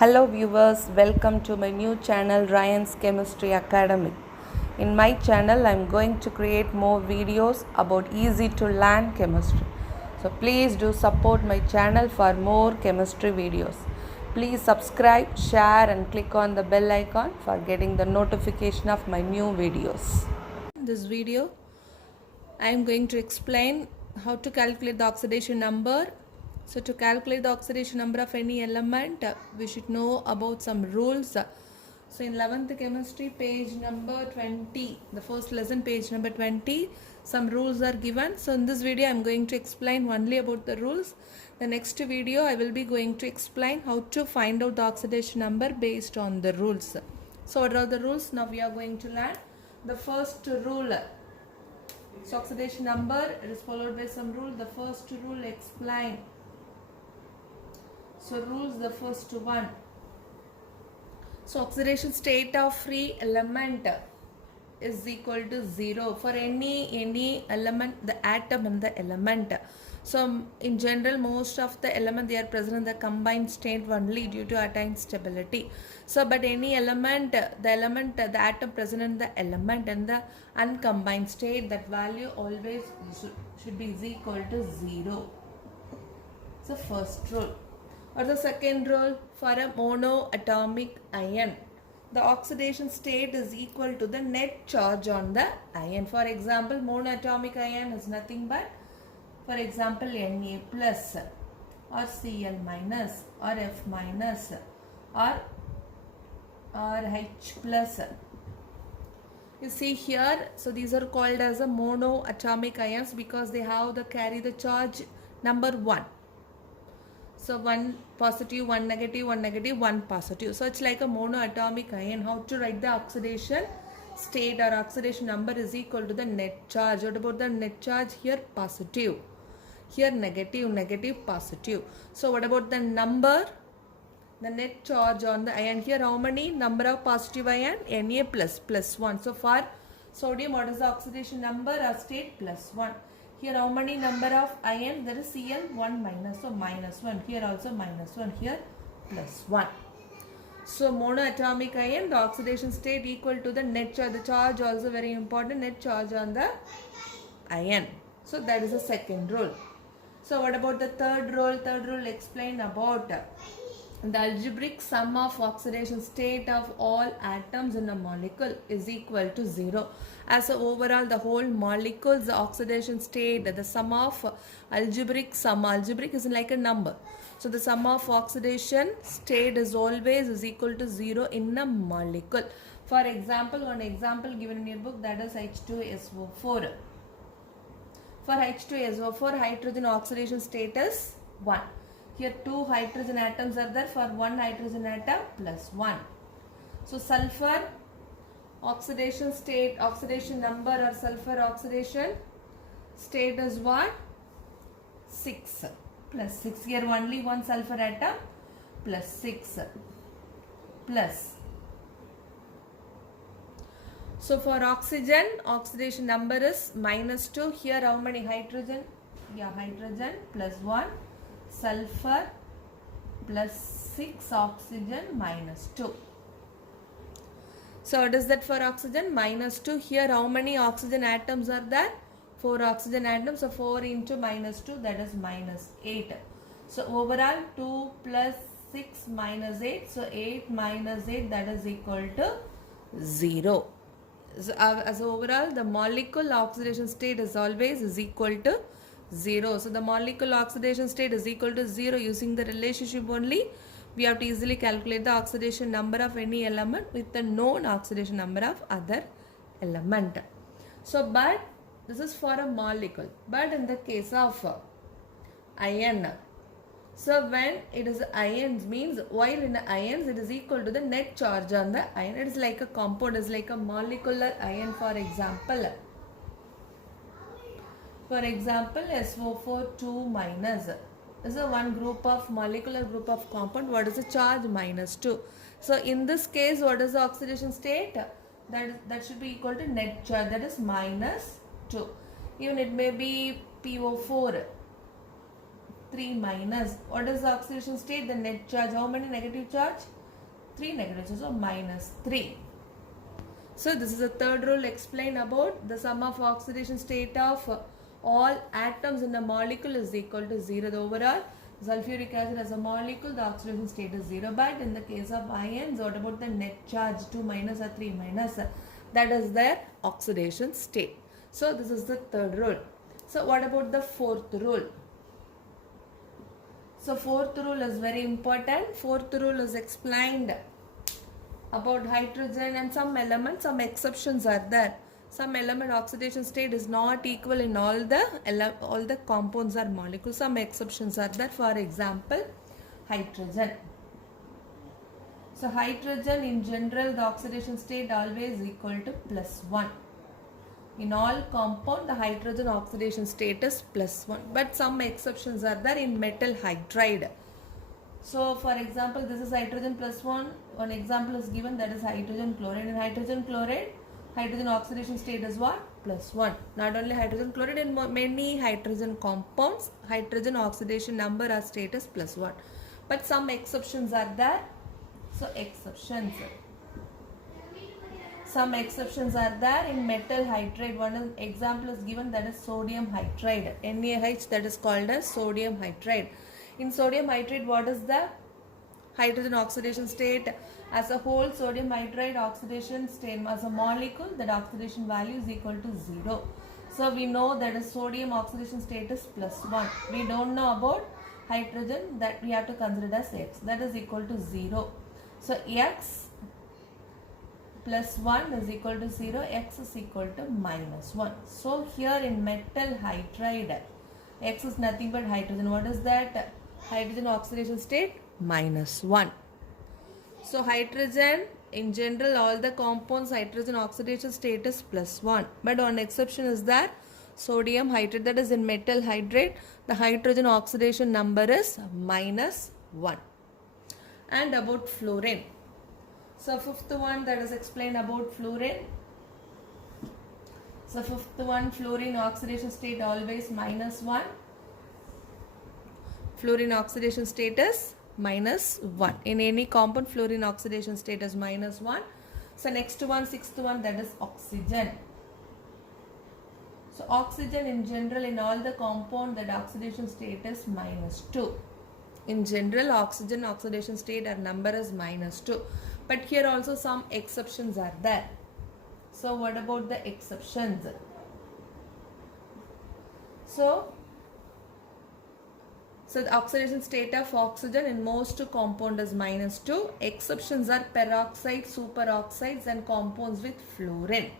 Hello viewers, welcome to my new channel Ryan's Chemistry Academy. In my channel I am going to create more videos about easy to learn chemistry. So please do support my channel for more chemistry videos. Please subscribe, share and click on the bell icon for getting the notification of my new videos. In this video I am going to explain how to calculate the oxidation number. So to calculate the oxidation number of any element, we should know about some rules. So in 11th chemistry, page number 20, the first lesson, page number 20, some rules are given. So in this video, I am going to explain only about the rules. The next video, I will be going to explain how to find out the oxidation number based on the rules. So what are the rules? Now we are going to learn the first rule. So oxidation number, it is followed by some rule. The first rule explain. So rules, the first one. So oxidation state of free element is equal to 0 for any element, the atom and the element. So in general, most of the element they are present in the combined state only due to attained stability. So but any element, the atom present in the element and the uncombined state, that value always should be is equal to 0. So first rule. Or the second rule, for a monoatomic ion, the oxidation state is equal to the net charge on the ion. For example, monoatomic ion is nothing but, for example, Na plus or Cl minus or F minus or H plus. You see here, so these are called as a monoatomic ions because they have carry the charge number 1. So one positive, one negative, one negative, one positive. So it's like a monoatomic ion. How to write the oxidation state or oxidation number is equal to the net charge. What about the net charge? Here positive. Here negative, negative, positive. So what about the number? The net charge on the ion. Here how many? Number of positive ion? Na plus 1. So for sodium, what is the oxidation number or state? Plus 1. Here how many number of ion? There is Cl 1 minus, so minus 1. Here also minus 1. Here plus 1. So monoatomic ion, the oxidation state equal to the net charge. The charge also very important, net charge on the ion. So that is the second rule. So what about the third rule? Third rule explain about the algebraic sum of oxidation state of all atoms in a molecule is equal to 0. As a overall, the whole molecule's oxidation state, the sum of algebraic sum, algebraic is like a number. So the sum of oxidation state is always is equal to 0 in a molecule. For example, one example given in your book, that is H2SO4. For H2SO4, hydrogen oxidation state is 1. Here 2 hydrogen atoms are there, for 1 hydrogen atom plus 1. So sulfur oxidation state, oxidation number or sulfur oxidation state is what? 6 plus 6. Here only 1 sulfur atom plus 6 plus. So for oxygen, oxidation number is minus 2. Here how many hydrogen? Yeah, hydrogen plus 1. Sulfur plus 6, oxygen minus 2. So what is that for oxygen? Minus 2. Here how many oxygen atoms are there? 4 oxygen atoms. So 4 into minus 2, that is minus 8. So overall 2 plus 6 minus 8. So 8 minus 8, that is equal to 0. So as overall, the molecule oxidation state is always is equal to 0. So the molecule oxidation state is equal to 0. Using the relationship only, we have to easily calculate the oxidation number of any element with the known oxidation number of other element. So but this is for a molecule. But in the case of ion, so when it is ions, means while in the ions it is equal to the net charge on the ion. It is like a compound, it is like a molecular ion. For example, SO4 2 minus is a one group of molecular group of compound. What is the charge? Minus 2. So in this case, what is the oxidation state? That should be equal to net charge, that is minus 2. Even it may be PO4. 3 minus. What is the oxidation state? The net charge. How many negative charge? 3 negative. So minus 3. So this is the third rule explained about the sum of oxidation state of all atoms in the molecule is equal to 0. The overall sulfuric acid as a molecule, the oxidation state is 0. But in the case of ions, what about the net charge 2 minus or 3 minus? That is their oxidation state. So this is the third rule. So what about the fourth rule? So fourth rule is very important. Fourth rule is explained about hydrogen and some elements, some exceptions are there. Some element oxidation state is not equal in all the compounds or molecules. Some exceptions are there. For example, hydrogen. So hydrogen in general, the oxidation state always equal to +1. In all compound, the hydrogen oxidation state is +1. But some exceptions are there in metal hydride. So for example, this is hydrogen +1. One example is given, that is hydrogen chloride. In hydrogen chloride, hydrogen oxidation state is what? +1. Not only hydrogen chloride, in many hydrogen compounds, hydrogen oxidation number or state is +1. But some exceptions are there. So exceptions. Some exceptions are there in metal hydride. One example is given, that is sodium hydride. NaH, that is called as sodium hydride. In sodium hydride, what is the hydrogen oxidation state? As a whole, sodium hydride oxidation state as a molecule, that oxidation value is equal to 0. So we know that a sodium oxidation state is +1. We don't know about hydrogen, that we have to consider as X. That is equal to 0. So X +1 is equal to 0. X is equal to -1. So here in metal hydride, X is nothing but hydrogen. What is that? Hydrogen oxidation state -1. So hydrogen in general, all the compounds, hydrogen oxidation state is +1. But one exception is that sodium hydride, that is in metal hydride, the hydrogen oxidation number is -1. And about fluorine. So fifth one, that is explained about fluorine. So fifth one, fluorine oxidation state always -1. Fluorine oxidation state is -1. In any compound, fluorine oxidation state is -1. So next one, sixth one, that is oxygen. So oxygen in general, in all the compound, that oxidation state is -2. In general, oxygen oxidation state or number is -2. But here also some exceptions are there. So what about the exceptions? So the oxidation state of oxygen in most compound is -2. Exceptions are peroxide, superoxides and compounds with fluorine.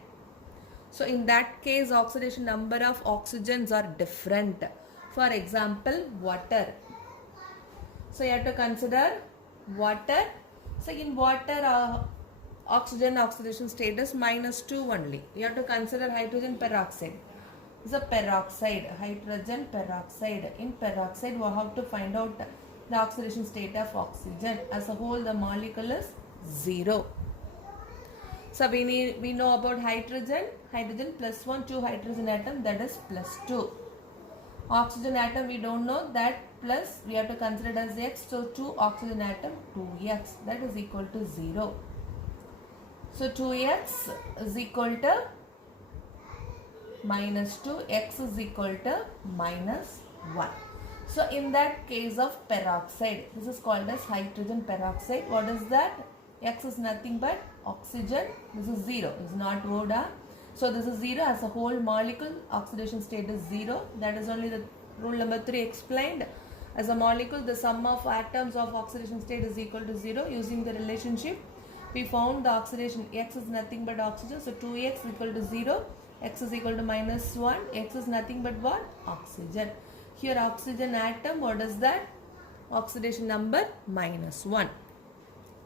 So in that case, oxidation number of oxygens are different. For example, water. So you have to consider water. So in water, oxygen oxidation state is -2 only. You have to consider hydrogen peroxide. It's a peroxide, hydrogen peroxide. In peroxide, we have to find out the oxidation state of oxygen. As a whole, the molecule is 0. So we know about hydrogen. Hydrogen +1, 2 hydrogen atom, that is +2. Oxygen atom, we don't know that, plus we have to consider it as X. So 2 oxygen atom, 2X, that is equal to 0. So 2X is equal to -2, X is equal to -1. So in that case of peroxide, this is called as hydrogen peroxide. What is that? X is nothing but oxygen. This is 0. It's not ODA. So this is 0 as a whole molecule. Oxidation state is 0. That is only the rule number 3 explained. As a molecule, the sum of atoms of oxidation state is equal to 0. Using the relationship, we found the oxidation. X is nothing but oxygen. So 2X equal to 0. X is equal to -1. X is nothing but what? Oxygen. Here oxygen atom, what is that? Oxidation number -1.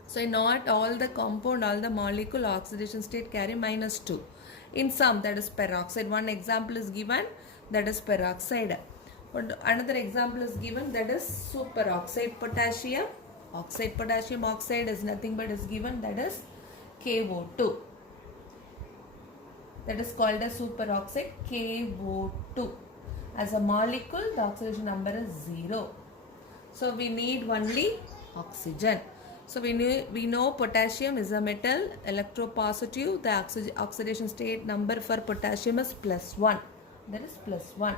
So in not all the compound, all the molecule oxidation state carry -2. In some, that is peroxide. One example is given, that is peroxide. Another example is given, that is superoxide. Potassium oxide. Potassium oxide is nothing but is given, that is KO2. That is called as superoxide, KO2. As a molecule, the oxidation number is 0. So we need only oxygen. So we know potassium is a metal, electropositive. The oxidation state number for potassium is +1. That is +1.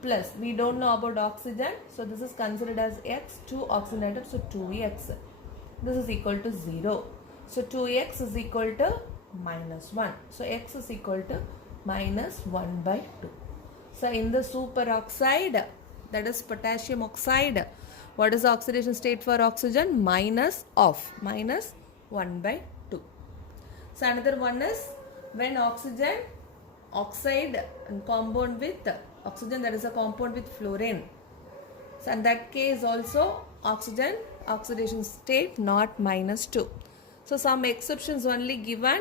Plus, we don't know about oxygen. So this is considered as X, 2 oxygen atoms. So 2X. This is equal to 0. So 2X is equal to -1. So X is equal to -1/2. So in the superoxide, that is potassium oxide, what is the oxidation state for oxygen? -1/2. So another one is when oxygen oxide and compound with oxygen, that is a compound with fluorine. So in that case also oxygen oxidation state not -2. So some exceptions only given.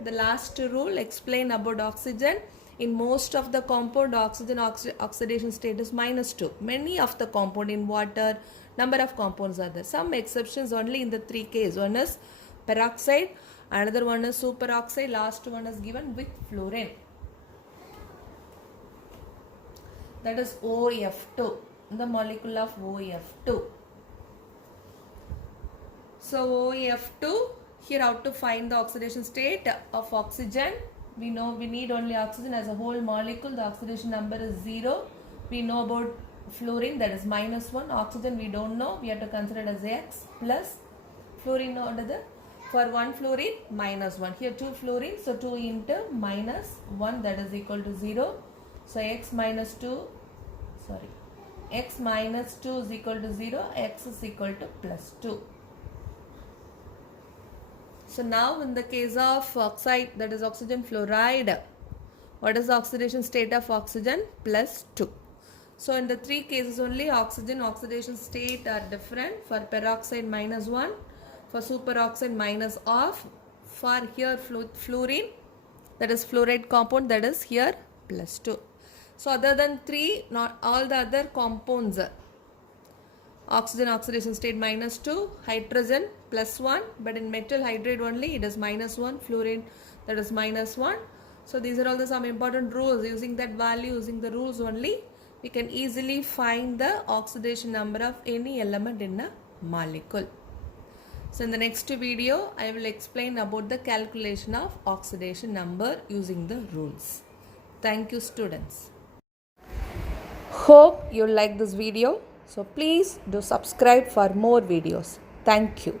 The last rule explain about oxygen. In most of the compound, oxygen oxidation state is -2. Many of the compound in water, number of compounds are there. Some exceptions only in the 3 cases. One is peroxide, another one is superoxide, last one is given with fluorine. That is OF2, the molecule of OF2. So OF2, here how to find the oxidation state of oxygen. We know we need only oxygen as a whole molecule. The oxidation number is 0. We know about fluorine, that is -1. Oxygen we don't know. We have to consider it as X plus fluorine order. For one fluorine -1. Here 2 fluorine. So 2 into -1, that is equal to 0. So X minus 2 is equal to 0. X is equal to +2. So now in the case of oxide, that is oxygen fluoride, what is the oxidation state of oxygen? +2. So in the 3 cases only oxygen oxidation state are different. For peroxide -1, for superoxide -1, for here fluorine, that is fluoride compound, that is here +2. So other than 3, not all the other compounds, oxygen oxidation state -2, hydrogen +1, but in metal hydride only it is -1, fluorine that is -1. So these are all the some important rules. Using that value, using the rules only, we can easily find the oxidation number of any element in a molecule. So in the next video, I will explain about the calculation of oxidation number using the rules. Thank you, students. Hope you like this video. So please do subscribe for more videos. Thank you.